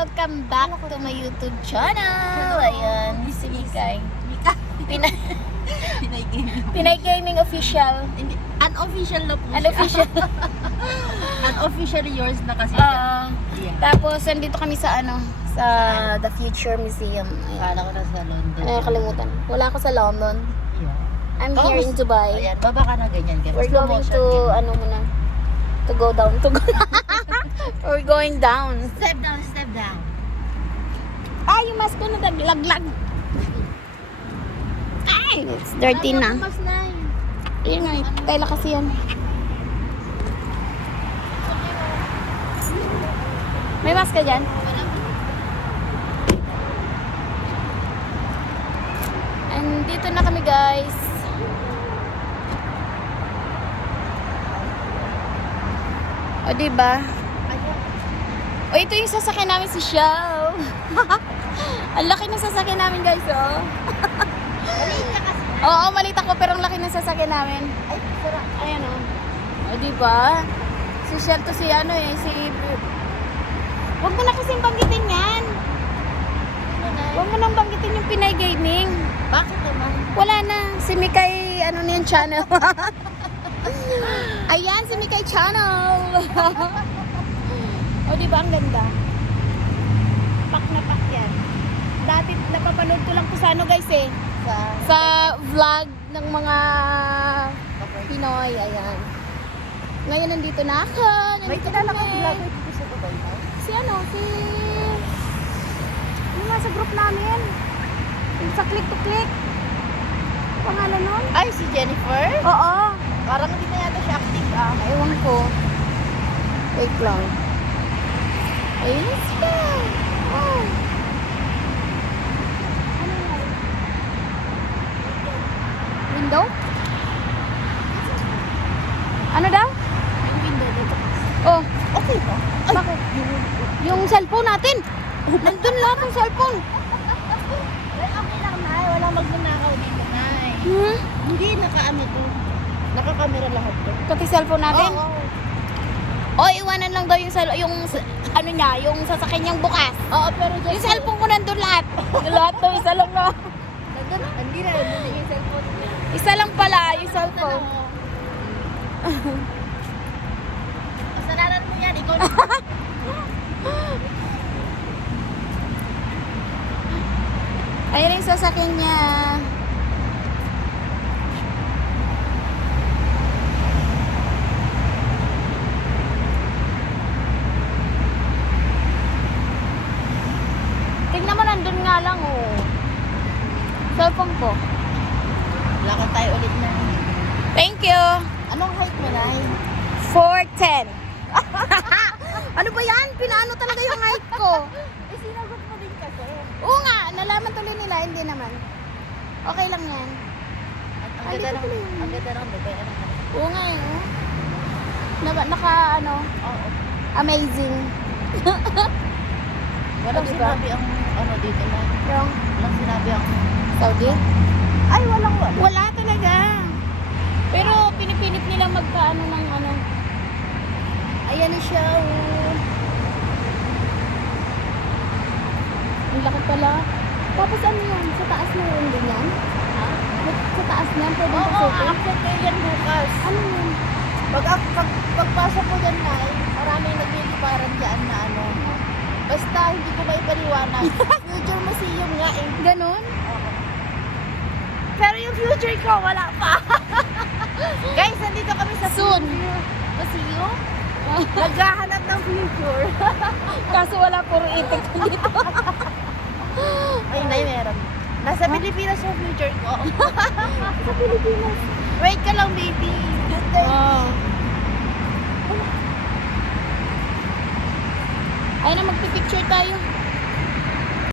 Welcome back to my YouTube channel. Ayan, si Mikay. Pinay Gaming Official. Unofficial na po siya. Unofficial. Unofficially yours na kasi siya. Yeah. Tapos, nandito kami sa sa The Future Museum. Kala ko na sa London. Ay, kalimutan. Wala ako sa London. Yeah. I'm here in Dubai. Ayan, baba ka na ganyan. We're going to, muna. To go down. We're going down. Step down, step down. Ay, yung mask ko na naglaglag. Ay, it's dirty na. Mas na yun. Yun nga, tela kasi yan. May mask ka dyan? And dito na kami, guys. O, diba? O, ito yung sasakyan namin si Show. Ang laki ng sasakyan namin, guys, oh. Maliit ka kasi. Oo, maliit ako, pero ang laki ng sasakyan namin. Ay, sarap. Ayan, oh. O, diba? Si Shell to si Huwag mo na kasing banggitin yan. Huwag mo nang banggitin yung Pinay Gaming. Bakit naman? Wala na. Si Mikay, na yung channel. Ayan, si Mikay channel. O, diba? Ang ganda. Pak na pak yan. Dati, napapanood ko lang po sa guys, eh. Sa vlog ng mga Pinoy. Ayan. Ngayon, nandito na ako. May Nandito kilala kang kami. vlogger dito sa Dubai na? Yung nga sa group namin. Yung sa click to click. Pangalan nun? Ay, si Jennifer? Oo. Parang hindi na yata siya active Ewan ko. Wait lang. Ayun siya. Oh. Ano yan? Window? Ano daw? Yung window dito. Oh, Okay ba? bakit? Yung cellphone natin. Nandun lahat ng cellphone. Well, okay lang, Nay. Walang magnanakaw dito, Nay. Hmm? Hindi naka-ano to. Naka-camera lahat to. Pati cellphone natin. Oo. O, iwanan lang daw yung yung sasakyan niyang bukas. Oo, pero Yung cellphone ko nandun lahat. Lahat daw, isa lang na. Hindi na, hindi yung cellphone niya. Isa lang pala, yung cellphone. Kasalanan mo yan, ikaw na. Ayun yung sasakyan niya. Tingnan mo, nandun nga lang, oh. Cellphone ko. Lakad tayo ulit na. Thank you. Anong height mo, Nay? 4'10". Ano ba yan? Pinaano talaga yung height ko. Eh, sinagot mo din kasi. Oo nga, nalaman tuloy nila, hindi naman. Okay lang yan. Ang Ay, ganda dito ng, pala yun. ang ganda ng Dubai. Ano ka? Oo nga eh. Oh. Oo. Amazing. Walang Diba? sinabi ang ano dito na. Yung Walang sinabi ang... Saudi? Ay, wala. Wala talaga. Pero pinipilit nila magkaano ng Ayan na siya, oh. Ang laki pala. Tapos ano yan? Sa taas na yun din yan? Ha? Sa taas na yan? Pwede Oo, pasukin? aakit kayo yan bukas. Ano yun? Pagpasok ko dyan, Nay, maraming nagliliparan dyan na ano. Basta hindi ko maipaliwanag. Future museum nga eh. Ganon? Pero yung future ko, wala pa. Guys, nandito kami sa Soon. museum. Naghahanap ng future. Kaso wala, puro itik dito. Ay, Nay, meron. Nasa Pilipinas yung future ko. Sa Pilipinas. Wait ka lang, baby. Wow. Ayun na, magpipicture tayo.